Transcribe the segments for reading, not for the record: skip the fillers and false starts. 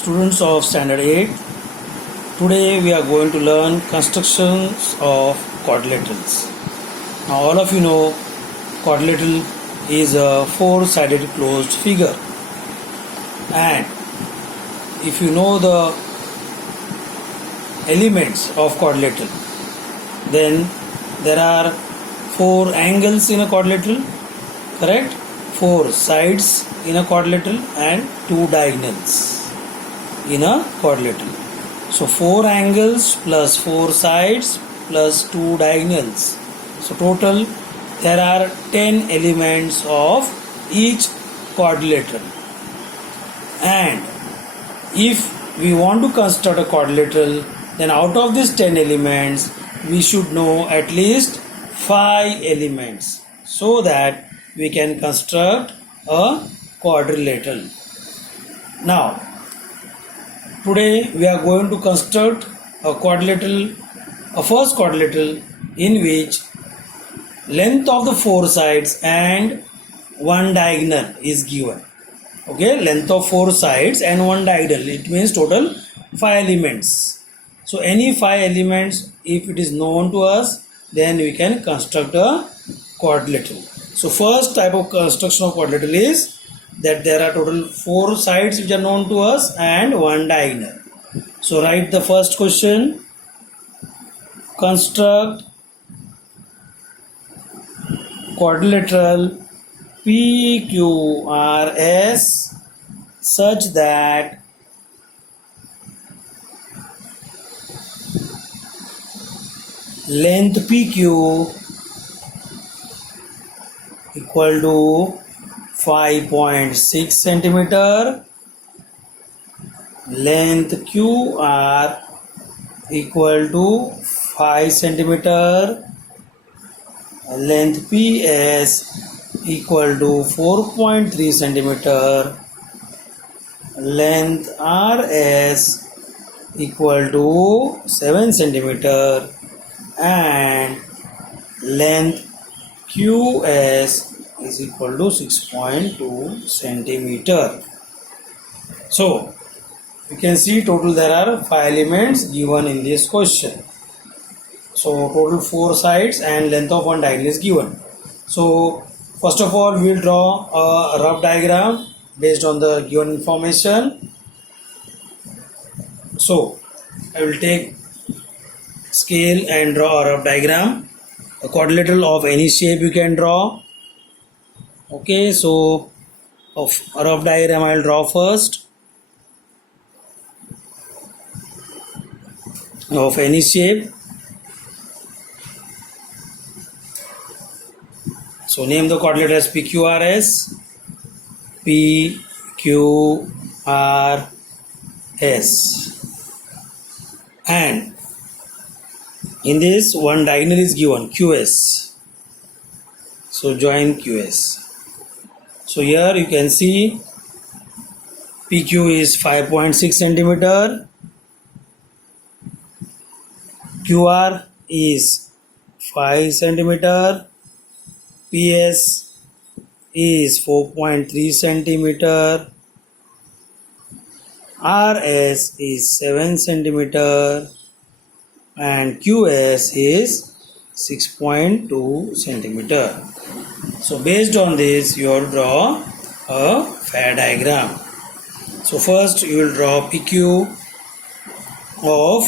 Students of Standard 8, today we are going to learn constructions of quadrilaterals. Now all of you know quadrilateral is a four-sided closed figure, and if you know the elements of quadrilateral, then there are four angles in a quadrilateral, correct? Four sides in a quadrilateral and two diagonals in a quadrilateral. So 4 angles plus 4 sides plus 2 diagonals. So total there are 10 elements of each quadrilateral. And if we want to construct a quadrilateral, then out of these 10 elements we should know at least 5 elements so that we can construct a quadrilateral. Now today we are going to construct a quadrilateral, a first quadrilateral in which length of the 4 sides and one diagonal is given. Okay, length of 4 sides and one diagonal, it means total 5 elements. So any 5 elements, if it is known to us, then we can construct a quadrilateral. So first type of construction of quadrilateral is that there are total 4 sides which are known to us and one diagonal. So write the first question. Construct quadrilateral PQRS such that length PQ equal to 5.6 centimeter, length QR equal to 5 centimeter, length PS equal to 4.3 centimeter, length RS equal to 7 centimeter, and length QS is equal to 6.2 centimeter. So you can see total there are 5 elements given in this question. So total 4 sides and length of one diagonal is given. So first of all we will draw a rough diagram based on the given information. So I will take scale and draw a rough diagram. A quadrilateral of any shape you can draw. Okay, so of a rough diagram I will draw first of any shape. So name the quadrilateral as PQRS. PQRS. And in this one diagonal is given QS. So join QS. So here you can see PQ is 5.6 centimeter, QR is 5 centimeter, PS is 4.3 centimeter, RS is 7 centimeter, and QS is 6.2 centimeter. So based on this you have to draw a fair diagram. So first you will draw PQ of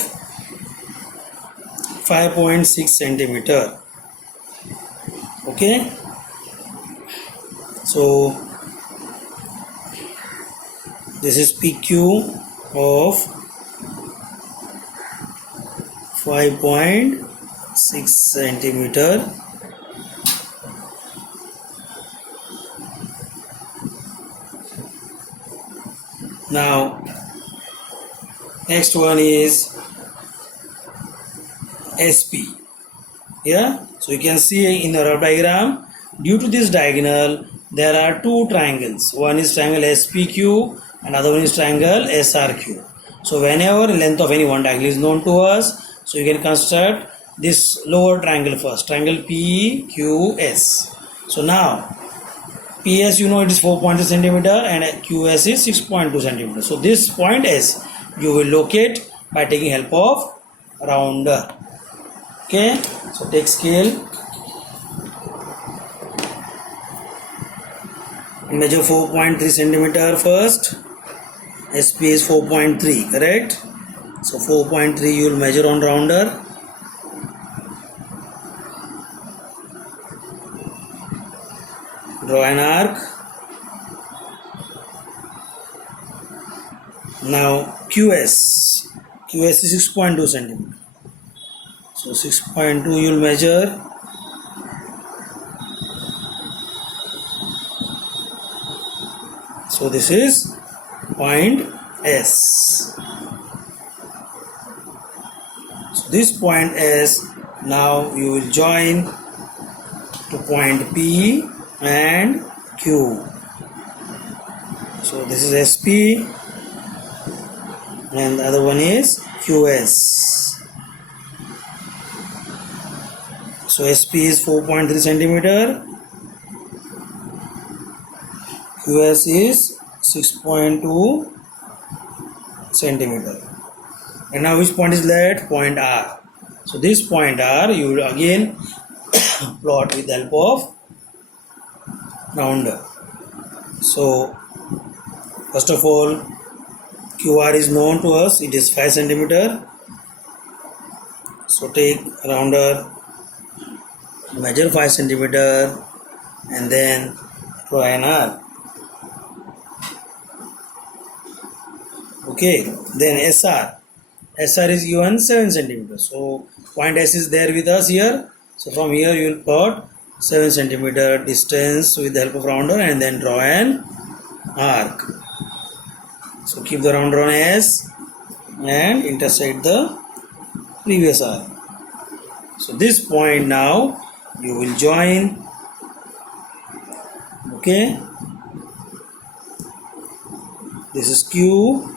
5.6 centimeter. Okay, so this is PQ of 5.6 centimeter. Now next one is SP. Yeah, so you can see in the rough diagram, due to this diagonal there are two triangles. One is triangle SPQ and other one is triangle SRQ. So whenever length of any one triangle is known to us, so you can construct this lower triangle first, triangle PQS. So now PS, you know, it is 4.3 centimeter and QS is 6.2 centimeter. So this point S you will locate by taking help of rounder. Okay, so take scale and measure 4.3 centimeter first. SP is 4.3, correct? So 4.3 you will measure on rounder. Draw an arc. Now QS is 6.2 centimeter. So 6.2 you will measure. So this is point S. So this point S, now you will join to point P and Q. So this is SP and the other one is QS. So SP is 4.3 centimeter, QS is 6.2 centimeter. And now which point is left? Point R. So this point R you will again plot with the help of rounder. So first of all, QR is known to us, it is 5 centimeter. So take rounder, measure 5 centimeter and then draw an arc. Okay, then SR is given 7 centimeter. So point S is there with us here. So from here you will plot 7 centimeter distance with the help of rounder and then draw an arc. So keep the rounder on S and intersect the previous arc. So this point now you will join. Okay, this is Q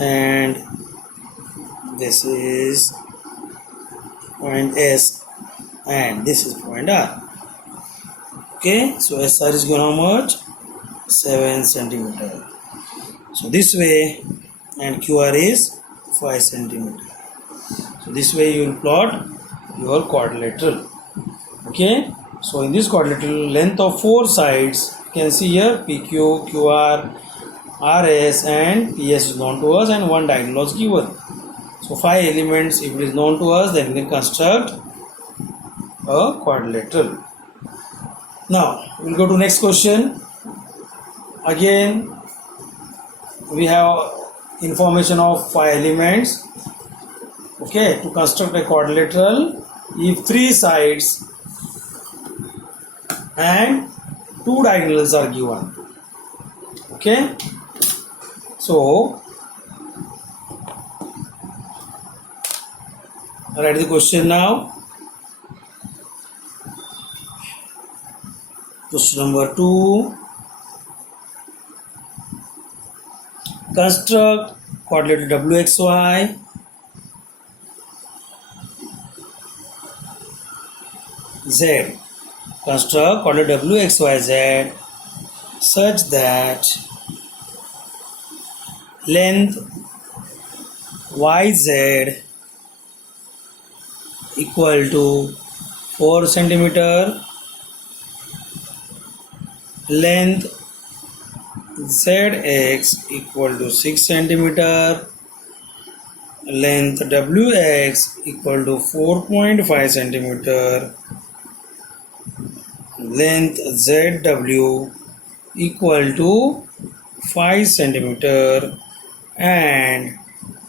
and this is point S and this is point R. Okay, so SR is going to merge 7 centimeter. So this way, and QR is 5 centimeter. So this way you will plot your quadrilateral. Okay, so in this quadrilateral, length of 4 sides, you can see here PQ, QR, RS and PS is known to us and one diagonal is given. So 5 elements, if it is known to us, then we can construct a quadrilateral. Now we will go to next question. Again we have information of 5 elements. Okay, to construct a quadrilateral, if 3 sides and 2 diagonals are given. Okay, so write the question now. Question number 2. Construct quadrilateral WXY Z. Construct quadrilateral WXYZ such that length YZ equal to 4 centimeter, length ZX equal to 6 centimeter, length WX equal to 4.5 centimeter, length ZW equal to 5 centimeter and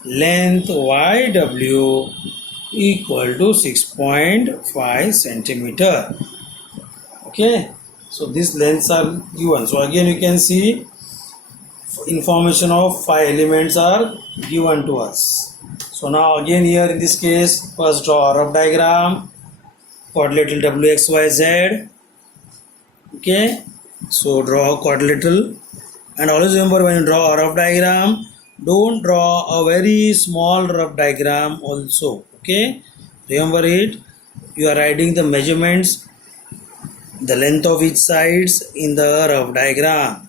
length YW equal to 6.5 centimeter. Okay, so these lengths are given. So again you can see information of 5 elements are given to us. So now again here in this case, first draw a rough diagram, quadrilateral WXYZ. Okay, so draw a quadrilateral, and always remember when you draw a rough diagram, don't draw a very small rough diagram also. Okay, remember it, you are writing the measurements the length of each sides in the rough diagram.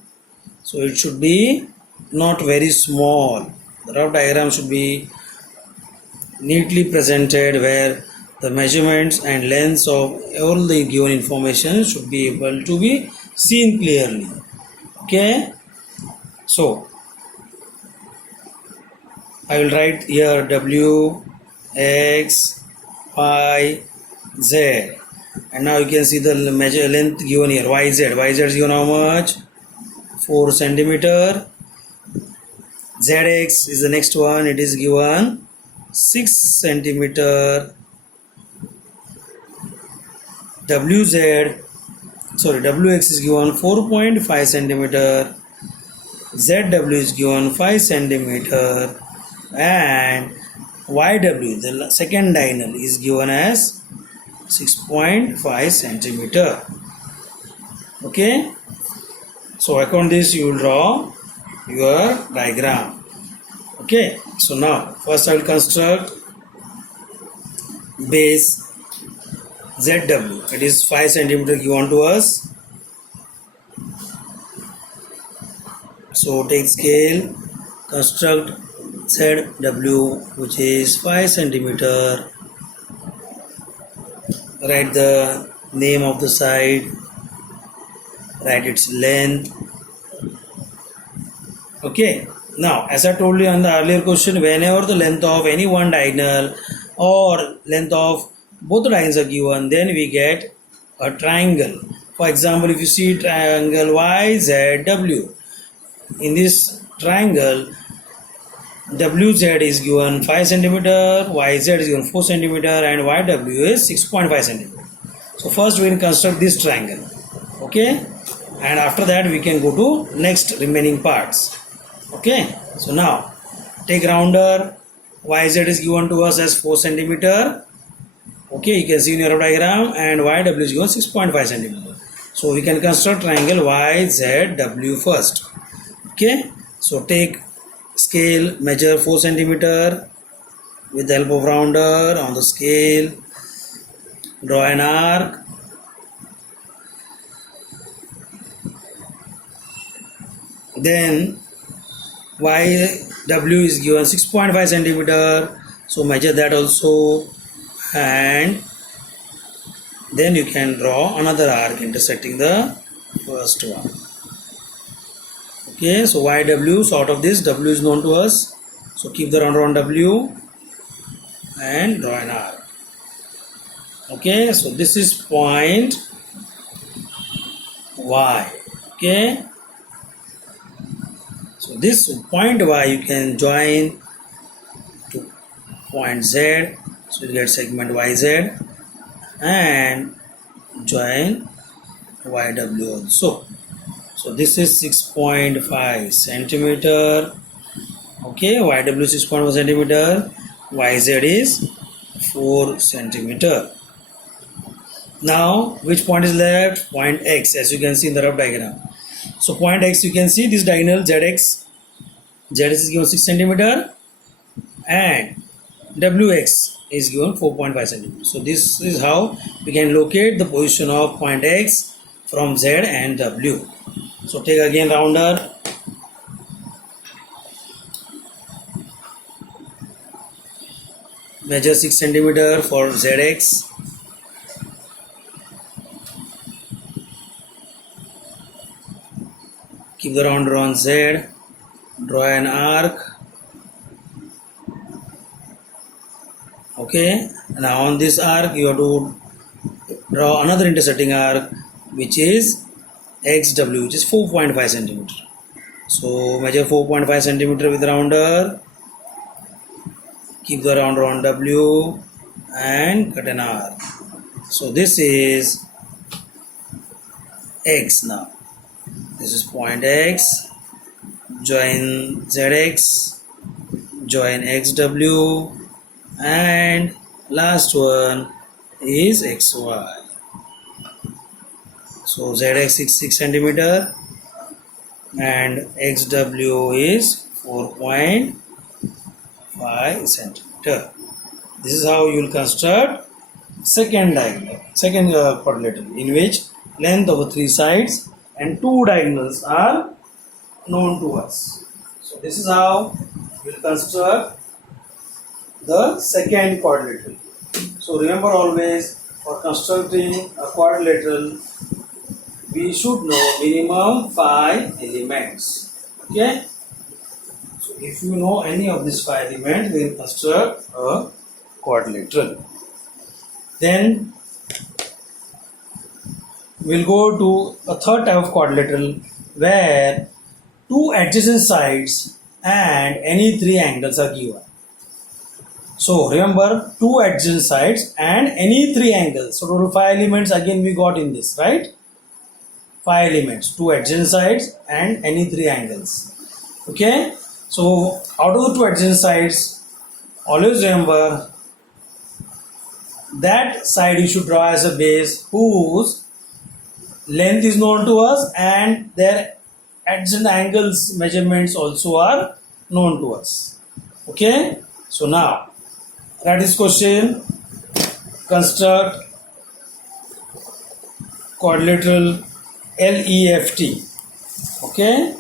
So it should be not very small. The rough diagram should be neatly presented where the measurements and lengths of all the given information should be able to be seen clearly. Okay, so I will write here W, X, Y, Z, and now you can see the measure length given here. YZ is given how much? 4 centimeter. ZX is the next one. It is given 6 centimeter. WX is given 4.5 centimeter. ZW is given 5 centimeter, and YW, the second diagonal, is given as 6.5 centimeter. Okay, so according to this you will draw your diagram. Okay, so now first I will construct base ZW. It is 5 centimeter given to us. So take scale, construct ZW, which is 5 centimeter. Write the name of the side, write its length. Okay, now as I told you in the earlier question, whenever the length of any one diagonal or length of both the diagonals are given, then we get a triangle. For example, if you see triangle YZW, in this triangle WZ is given 5 centimeter, YZ is given 4 centimeter, and YW is 6.5 centimeter. So first we will construct this triangle. Okay, and after that we can go to next remaining parts. Okay, so now take rounder. YZ is given to us as 4 centimeter. Okay, you can see in your diagram, and YW is given 6.5 centimeter. So we can construct triangle YZW first. Okay, so take scale, measure 4 centimeter with the help of rounder on the scale. Draw an arc. Then YW is given 6.5 centimeter, so measure that also, and then you can draw another arc intersecting the first one. Okay, so YW, so out of this W is known to us, so keep the rounder on W and draw an arc. Okay, so this is point Y. Okay, so this point Y you can join to point Z, so you get segment YZ, and join YW also. So this is 6.5 centimeter. Okay, YW 6.1 centimeter, YZ is 4 centimeter. Now which point is left? Point X, as you can see in the rough diagram. So point X, you can see this diagonal ZX is given 6 centimeter, and WX is given 4.5 centimeter. So this is how we can locate the position of point X from Z and W. So take again rounder. Measure 6 centimeter for ZX. Keep the rounder on Z. Draw an arc. Okay, now on this arc you have to draw another intersecting arc, which is XW, which is 4.5 centimeter. So measure 4.5 centimeter with rounder. Keep the rounder on W and cut an arc. So this is X now. This is point X. Join ZX. Join XW. And last one is XY. So ZX is 6 centimeter and XW is 4.5 centimeter. This is how you will construct second diagonal, second quadrilateral, in which length of the three sides and two diagonals are known to us. So this is how we will construct the second quadrilateral. So remember always, for constructing a quadrilateral we should know minimum 5 elements. Okay. So if you know any of these 5 elements, we will construct a quadrilateral. Then we'll go to a third type of quadrilateral where two adjacent sides and any three angles are given. So remember, two adjacent sides and any three angles. So total 5 elements again we got in this, right? 5 elements, two adjacent sides and any three angles. Okay. So out of the two adjacent sides, always remember that side you should draw as a base whose length is known to us and their adjacent angles measurements also are known to us. Okay. So now write this question. Construct quadrilateral LEFT. Okay.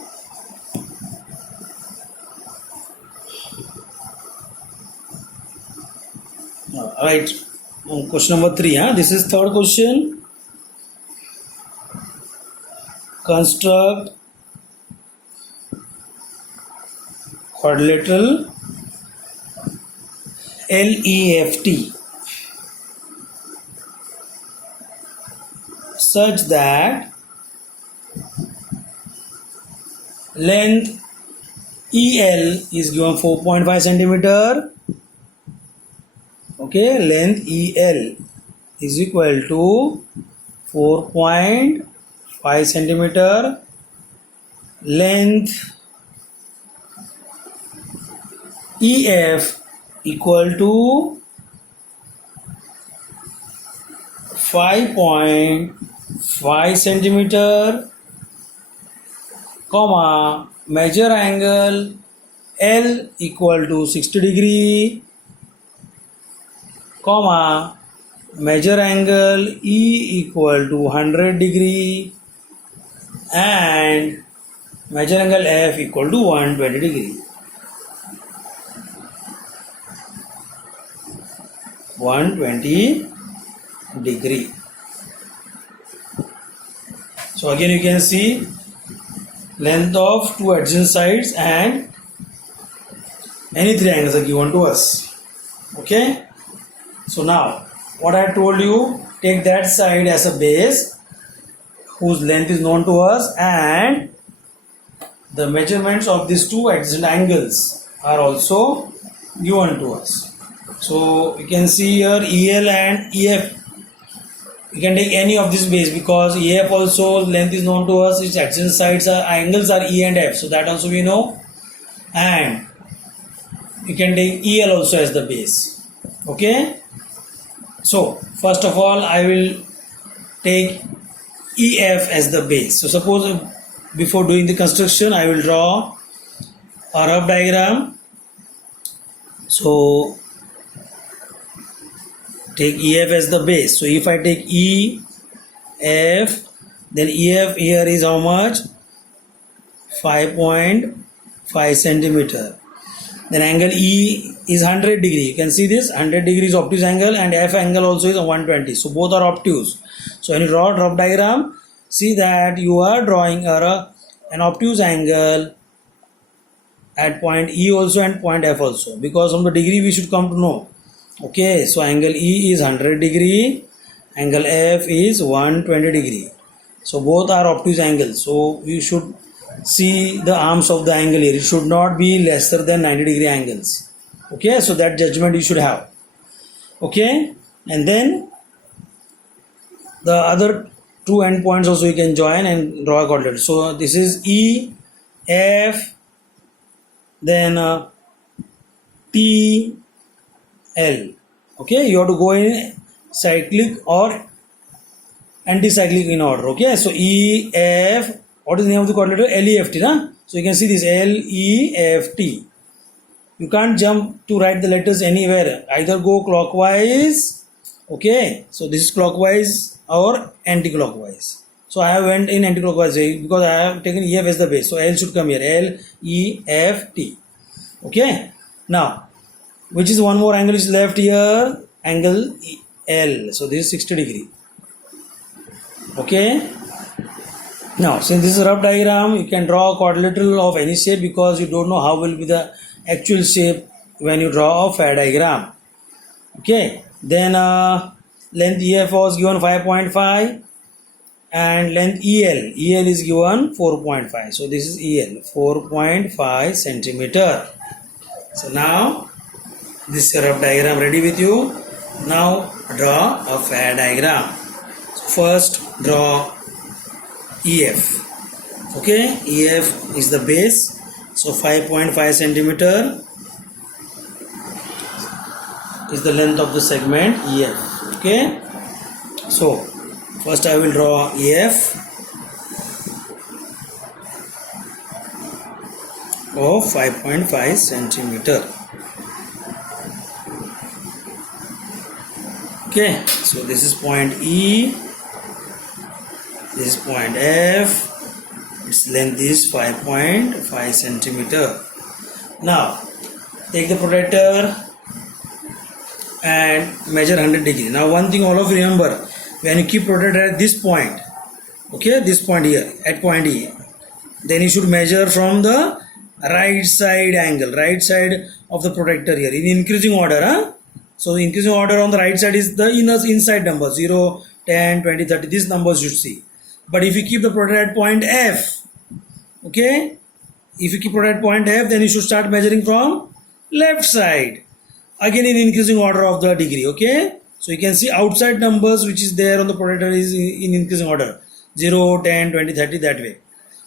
Right. Question number 3. This is third question. Construct quadrilateral LEFT such that length EL is given 4.5 centimeter. Okay, length EL is equal to 4.5 centimeter. Length EF equal to 5.5 centimeter, comma, measure angle L equal to 60 degree, comma, measure angle E equal to 100 degree, and measure angle F equal to 120 degree. 120 degree. So again you can see length of two adjacent sides and any three angles are given to us. Okay. So now what I told you, take that side as a base whose length is known to us and the measurements of these two adjacent angles are also given to us. So you can see here EL and EF. You can take any of this base because EF also length is known to us. Its adjacent sides are angles are E and F. So that also we know. And you can take EL also as the base. Okay. So first of all, I will take EF as the base. So suppose before doing the construction, I will draw a rough diagram. So take EF as the base. So if I take EF, then EF here is how much? 5.5 centimeter. Then angle E is 100 degree. You can see this 100 degrees obtuse angle and F angle also is 120. So both are obtuse. So when you draw a rough diagram, see that you are drawing an obtuse angle at point E also and point F also. Because from the degree we should come to know. Okay, so angle E is 100 degree, angle F is 120 degree. So both are obtuse angles. So you should see the arms of the angle here. It should not be lesser than 90 degree angles. Okay, so that judgment you should have. Okay, and then the other two endpoints also you can join and draw a quadrilateral. So this is E, F, then T, L. Okay, you have to go in cyclic or anti-cyclic in order. Okay, so E, F, what is the name of the quadrilateral? LEFT. So you can see this LEFT. You can't jump to write the letters anywhere. Either go clockwise. Okay, so this is clockwise or anti-clockwise. So I have went in anti-clockwise way because I have taken EF as the base. So L should come here. L, E, F, T. Okay. Now, which is one more angle is left here? Angle L. So this is 60 degree. Okay. Now, since this is a rough diagram, you can draw a quadrilateral of any shape because you don't know how will be the actual shape when you draw a fair diagram. Okay. Then length EF was given 5.5 and length EL is given 4.5. So this is EL 4.5 centimeter. So now this is a rough diagram ready with you. Now draw a fair diagram. So first draw EF. Okay, EF is the base. So 5.5 centimeter is the length of the segment EF. Okay, so first I will draw EF of 5.5 centimeter. Okay, so this is point E, this is point F, its length is 5.5 centimeter. Now take the protractor and measure 100 degree. Now one thing all of you remember, when you keep protractor at this point, okay, this point here at point E, then you should measure from the right side angle, right side of the protractor here in increasing order. So the increasing order on the right side is the inside number 0, 10, 20, 30. These numbers you should see. But if you keep the protractor at point F, okay, if you keep protractor at point F, then you should start measuring from left side. Again in increasing order of the degree. Okay, so you can see outside numbers which is there on the protractor is in increasing order 0, 10, 20, 30 that way.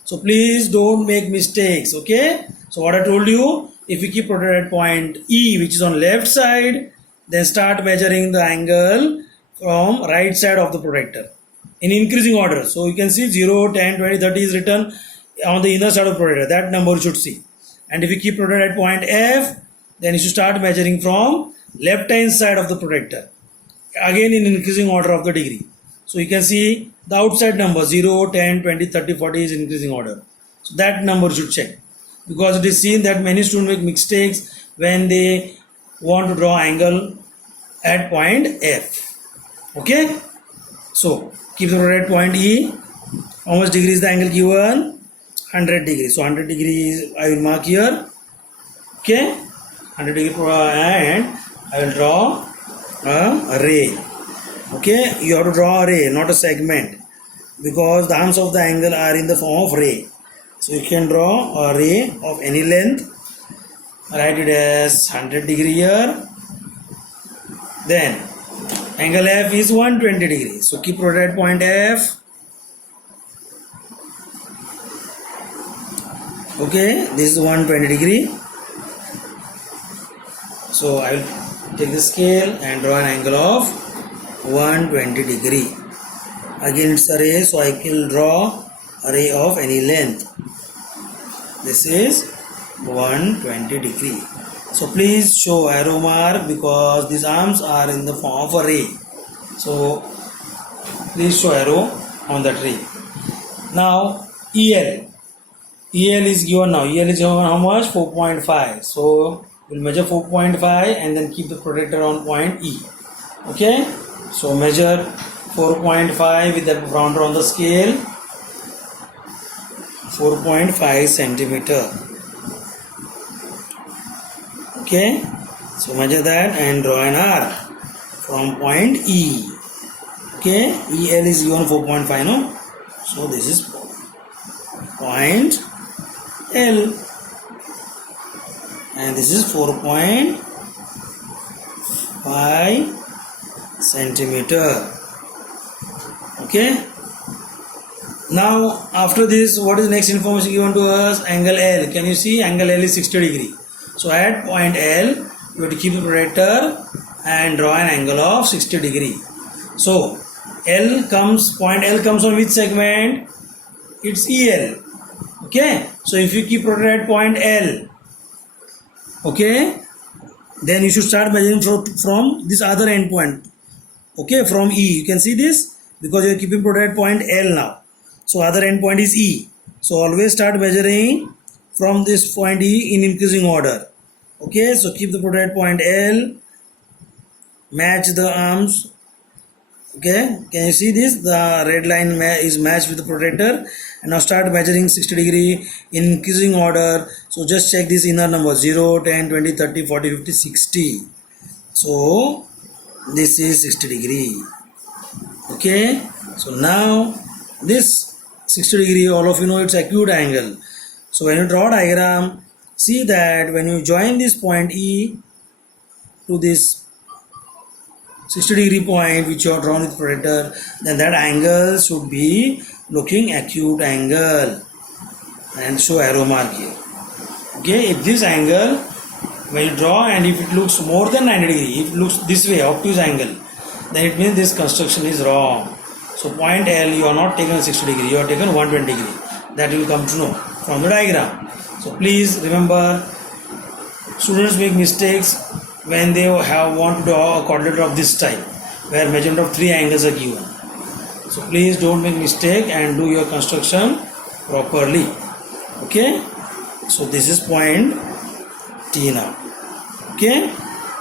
So please don't make mistakes. Okay, so what I told you, if you keep protractor at point E which is on left side, then start measuring the angle from right side of the protractor in increasing order. So you can see 0, 10, 20, 30 is written on the inner side of the protractor. That number you should see. And if you keep protractor at point F, then you should start measuring from left hand side of the protractor. Again in increasing order of the degree. So you can see the outside number 0, 10, 20, 30, 40 is increasing order. So that number you should check. Because it is seen that many students make mistakes when they want to draw angle at point F. Okay. So keep the protractor at point E. How much degree is the angle given? 100 degrees. So 100 degrees I will mark here. Okay. 100 degree and I will draw a ray. Okay, you have to draw a ray, not a segment, because the arms of the angle are in the form of ray. So you can draw a ray of any length. Write it as 100 degree here. Then angle F is 120 degrees. So keep protractor at point F. Okay, this is 120 degree. So I will take the scale and draw an angle of 120 degree. Again it's a ray, so I will draw a ray of any length. This is 120 degree. So please show arrow mark because these arms are in the form of a ray. So please show arrow on that ray. Now EL. EL is given now. EL is given how much? 4.5. So we'll measure 4.5 and then keep the protractor on point E. Okay, so measure 4.5 with the protractor on the scale. 4.5 centimeter. Okay, so measure that and draw an arc from point E. Okay, EL is given 4.5, no? So this is point L. And this is 4.5 centimeter. Okay. Now after this, what is the next information given to us? Angle L. Can you see? Angle L is 60 degree. So at point L, you have to keep the protractor and draw an angle of 60 degree. So point L comes on which segment? It's EL. Okay. So if you keep protractor at point L, okay, then you should start measuring from this other end point. Okay, from E. You can see this because you are keeping protractor at point L now. So other end point is E. So always start measuring from this point E in increasing order. Okay, so keep the protracted point L, match the arms. Okay, can you see this? The red line is matched with the protractor, and now start measuring 60 degree in increasing order. So just check this inner number 0, 10, 20, 30, 40, 50, 60. So this is 60 degree. Okay, so now this 60 degree, all of you know it's acute angle. So when you draw diagram, see that when you join this point E to this 60 degree point which you have drawn with protractor, then that angle should be looking acute angle, and show arrow mark here. Okay, if this angle when you draw and if it looks more than 90 degree, if it looks this way, obtuse angle, then it means this construction is wrong. So point L, you are not taken 60 degree, you are taken 120 degree. That you will come to know from the diagram. So please remember, students make mistakes when they want to draw a quadrilateral of this type, where measurement of 3 angles are given. So please don't make mistake and do your construction properly. Okay, so this is point T now. Okay,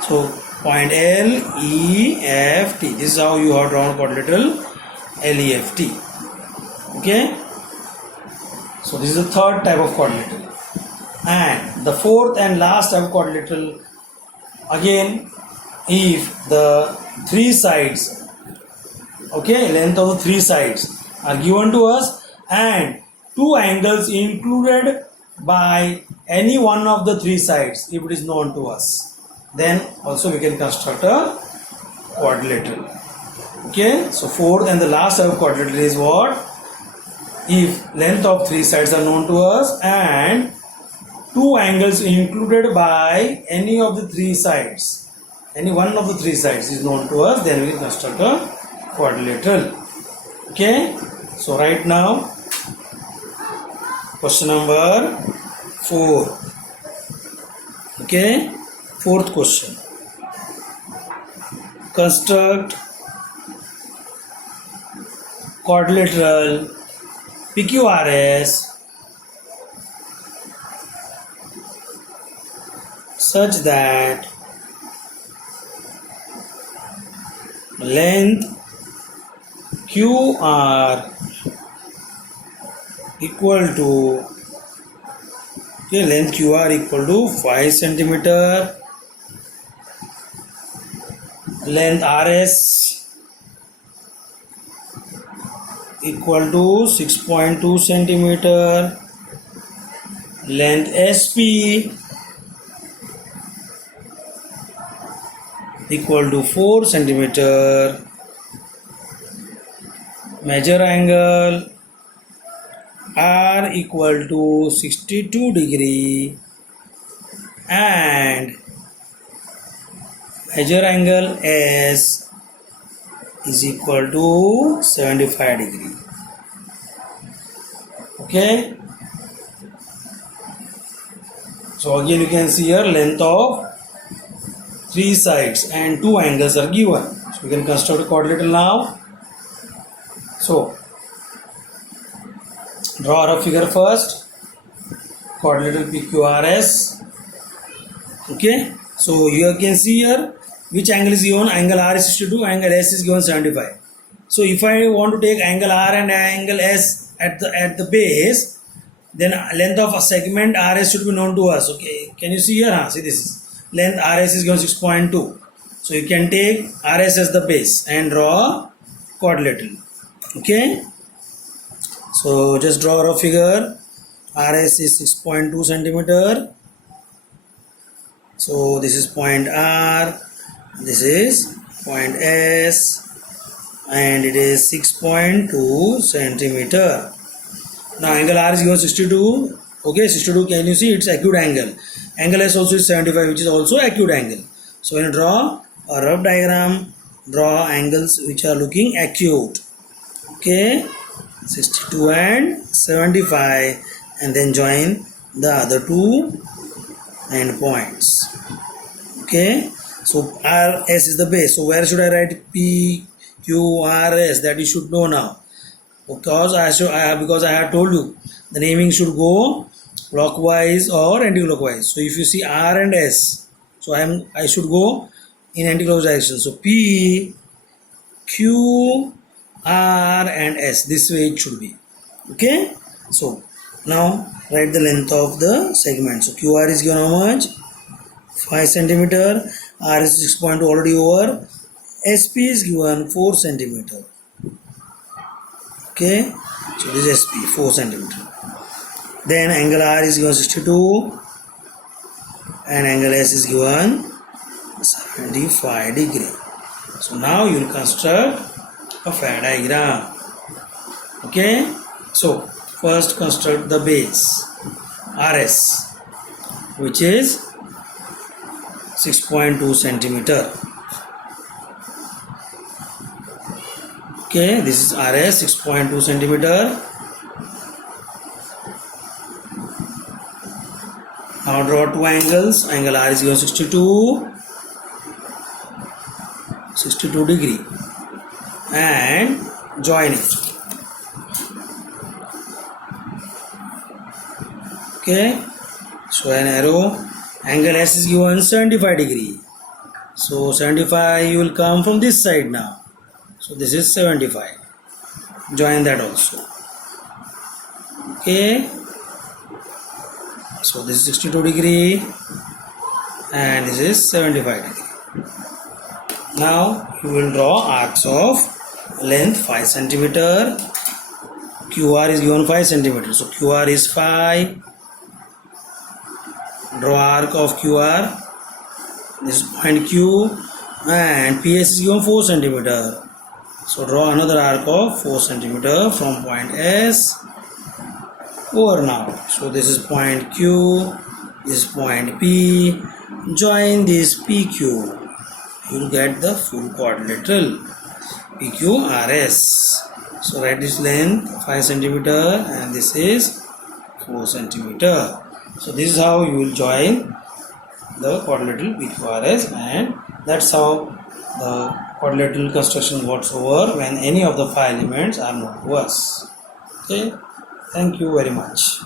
so point L, E, F, T. This is how you have drawn quadrilateral L, E, F, T. Okay, so this is the third type of quadrilateral. And the fourth and last type of quadrilateral, again, if the 3 sides, okay, length of the 3 sides are given to us and 2 angles included by any one of the 3 sides, if it is known to us, then also we can construct a quadrilateral. Okay, so fourth and the last type of quadrilateral is what? If length of 3 sides are known to us and 2 angles included by any of the 3 sides, any one of the 3 sides is known to us, then we can construct a quadrilateral. Okay, so right now question number 4. Okay, fourth question. Construct quadrilateral PQRS such that length QR equal to, okay, length QR equal to 5 centimeter, length RS equal to 6.2 centimeter, length SP equal to 4 centimeter, measure angle R equal to 62 degree and measure angle S is equal to 75 degree. Okay, so again you can see here length of 3 sides and 2 angles are given. So we can construct a quadrilateral now. So draw a figure first, quadrilateral PQRS. Okay, so you can see here which angle is given. Angle R is 62, angle S is given 75. So if I want to take angle R and angle S at the base, then length of a segment RS should be known to us. Okay, can you see here? See, this is length RS is given 6.2. So you can take RS as the base and draw quadrilateral. Okay, so just draw a figure. RS is 6.2 centimeter. So this is point R, this is point S, and it is 6.2 centimeter. Now angle R is given 62. Okay, 62, can you see? It's acute angle. Angle S also is 75, which is also acute angle. So when you draw a rough diagram, draw angles which are looking acute. Okay, 62 and 75, and then join the other 2 end points. Okay, so RS is the base. So where should I write P, Q, R, S? That you should know now. because I have told you the naming should go clockwise or anti-clockwise. So if you see R and S, so I should go in anti-clockwise direction. So P, Q, R and S, this way it should be. Okay, so now write the length of the segment. So QR is given how much? 5 centimeter. R is 6.2 already over. SP is given 4 centimeter. Okay, so this is SP 4 centimeter. Then angle R is given 62 and angle S is given 75 degree. So now you will construct a fair diagram. Okay, so first construct the base RS, which is 6.2 centimeter. Okay, this is RS 6.2 centimeter. Now draw two angles. Angle R is given 62 degree and join it. Okay, so an arrow. Angle S is given 75 degree. So 75 you will come from this side now. So this is 75. Join that also. Okay. So this is 62 degree and this is 75 degree. Now you will draw arcs of length 5 centimeter. QR is given 5 centimeter. So QR is 5. Draw arc of QR. This is point Q and PS is given 4 centimeter. So draw another arc of 4 centimeter from point S over now. So this is point Q, this is point P. Join this PQ. You will get the full quadrilateral PQRS. So write this length 5 centimeter and this is 4 centimeter. So this is how you will join the quadrilateral PQRS, and that's how the quadrilateral construction works over when any of the 5 elements are known to us. Okay, thank you very much.